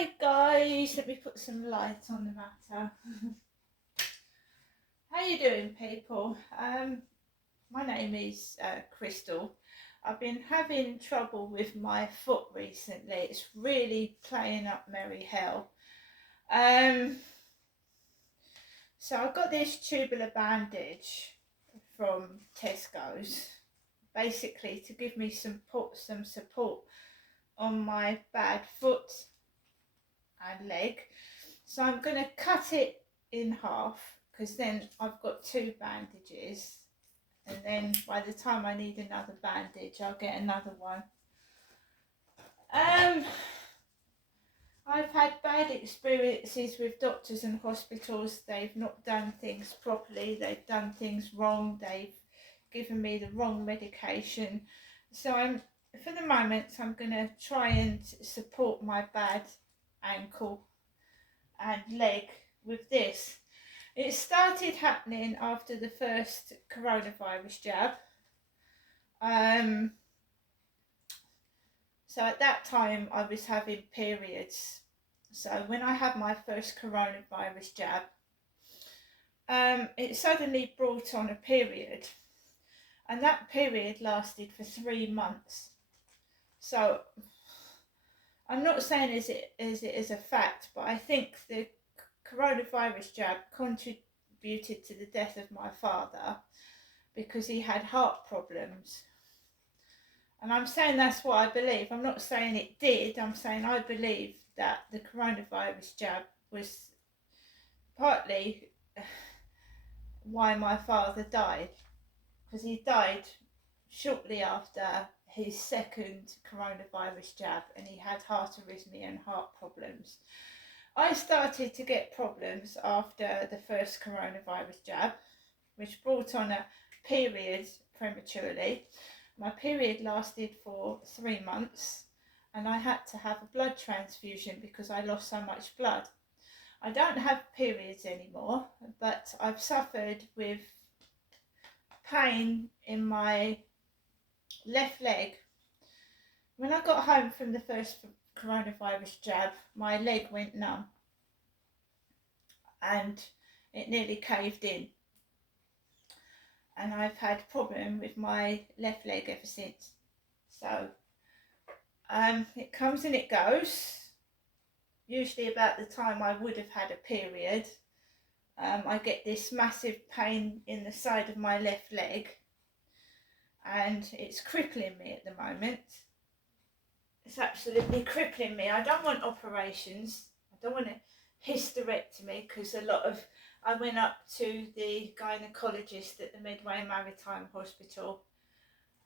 Hi guys, let me put some light on the matter. How you doing, people? My name is Crystal. I've been having trouble with my foot recently. It's really playing up merry hell. So I got this tubular bandage from Tesco's, basically to give me some support on my bad foot and leg. So I'm going to cut it in half, because then I've got two bandages, and then by the time I need another bandage I'll get another one. I've had bad experiences with doctors and hospitals. They've not done things properly, they've done things wrong, they've given me the wrong medication. So for the moment I'm going to try and support my bad ankle and leg with this. It started happening after the first coronavirus jab. So at that time I was having periods. So when I had my first coronavirus jab, it suddenly brought on a period, and that period lasted for 3 months. So I'm not saying is it as a fact, but I think the coronavirus jab contributed to the death of my father because he had heart problems. And I'm saying that's what I believe. I'm not saying it did. I'm saying I believe that the coronavirus jab was partly why my father died, because he died shortly after his second coronavirus jab, and he had heart arrhythmia and heart problems. I started to get problems after the first coronavirus jab, which brought on a period prematurely. My period lasted for 3 months, and I had to have a blood transfusion because I lost so much blood. I don't have periods anymore, but I've suffered with pain in my left leg. When I got home from the first coronavirus jab, my leg went numb and it nearly caved in. And I've had a problem with my left leg ever since. So it comes and it goes. Usually about the time I would have had a period, I get this massive pain in the side of my left leg, and it's crippling me at the moment. It's absolutely crippling me. I don't want operations. I don't want a hysterectomy, because I went up to the gynaecologist at the Midway Maritime Hospital,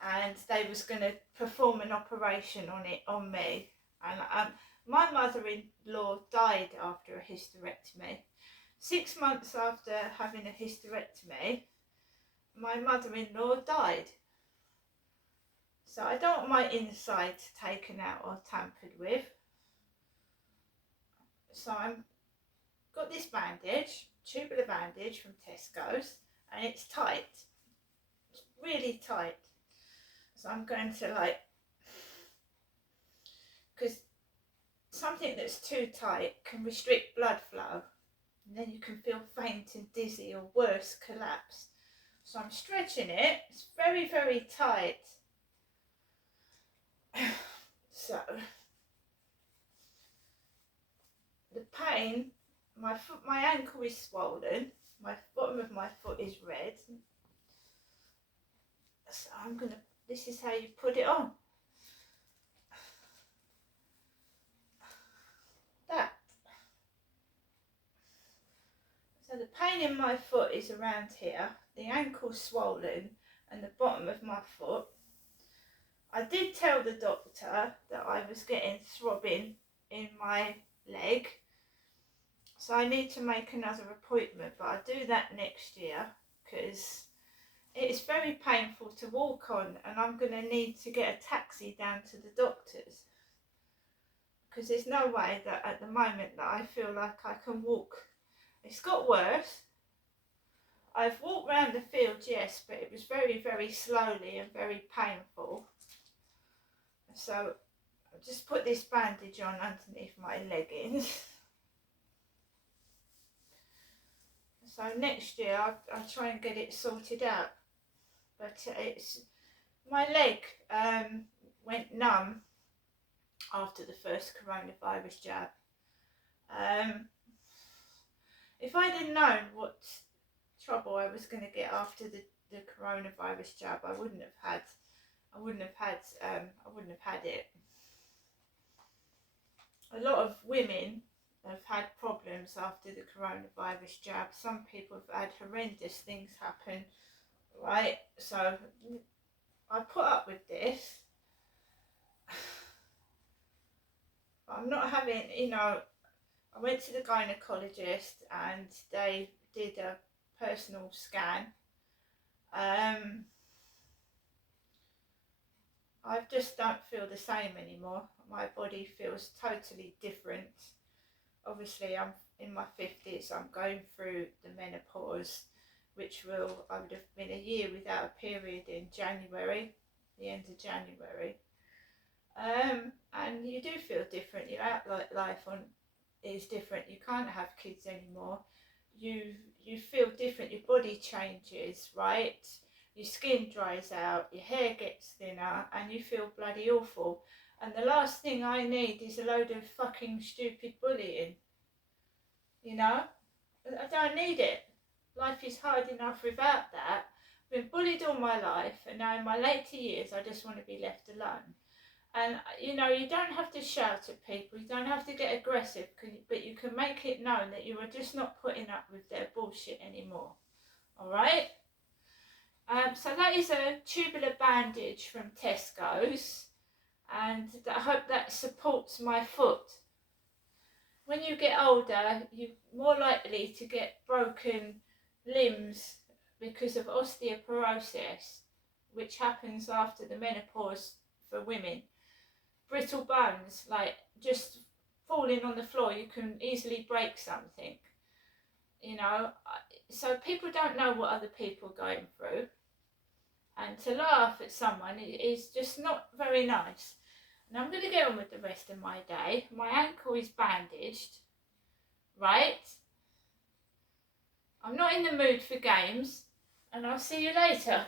and they was going to perform an operation on me. And my mother-in-law died after a hysterectomy. 6 months after having a hysterectomy, my mother-in-law died. So I don't want my insides taken out or tampered with. So I've got this bandage, tubular bandage from Tesco's, and it's tight. It's really tight. So I'm going to because something that's too tight can restrict blood flow, and then you can feel faint and dizzy, or worse, collapse. So I'm stretching it. It's very, very tight. So the pain, my ankle is swollen, my bottom of my foot is red. So this is how you put it on. So the pain in my foot is around here, the ankle's swollen, and the bottom of my foot. I did tell the doctor that I was getting throbbing in my leg, so I need to make another appointment, but I'll do that next year, because it is very painful to walk on, and I'm going to need to get a taxi down to the doctor's, because there's no way that at the moment that I feel like I can walk. It's got worse. I've walked round the field, yes, but it was very, very slowly and very painful. So just put this bandage on underneath my leggings. So next year I'll try and get it sorted out. But it's my leg went numb after the first coronavirus jab. If I'd have known what trouble I was going to get after the coronavirus jab, I wouldn't have had it. A lot of women have had problems after the coronavirus jab. Some people have had horrendous things happen, right? So I put up with this. I'm not having, I went to the gynecologist and they did a personal scan. I just don't feel the same anymore. My body feels totally different. Obviously I'm in my 50s, I'm going through the menopause, which I would have been a year without a period in January, the end of January. And you do feel different. Your outlook life is different. You can't have kids anymore. You feel different. Your body changes, right? Your skin dries out, your hair gets thinner, and you feel bloody awful. And the last thing I need is a load of fucking stupid bullying. I don't need it. Life is hard enough without that. I've been bullied all my life, and now in my later years I just want to be left alone. And you don't have to shout at people, you don't have to get aggressive, but you can make it known that you are just not putting up with their bullshit anymore. Alright? So that is a tubular bandage from Tesco's, and I hope that supports my foot. When you get older, you're more likely to get broken limbs because of osteoporosis, which happens after the menopause for women. Brittle bones, like just falling on the floor, you can easily break something. So people don't know what other people are going through, and to laugh at someone is just not very nice. And I'm going to get on with the rest of my day. My ankle is bandaged, right? I'm not in the mood for games, and I'll see you later.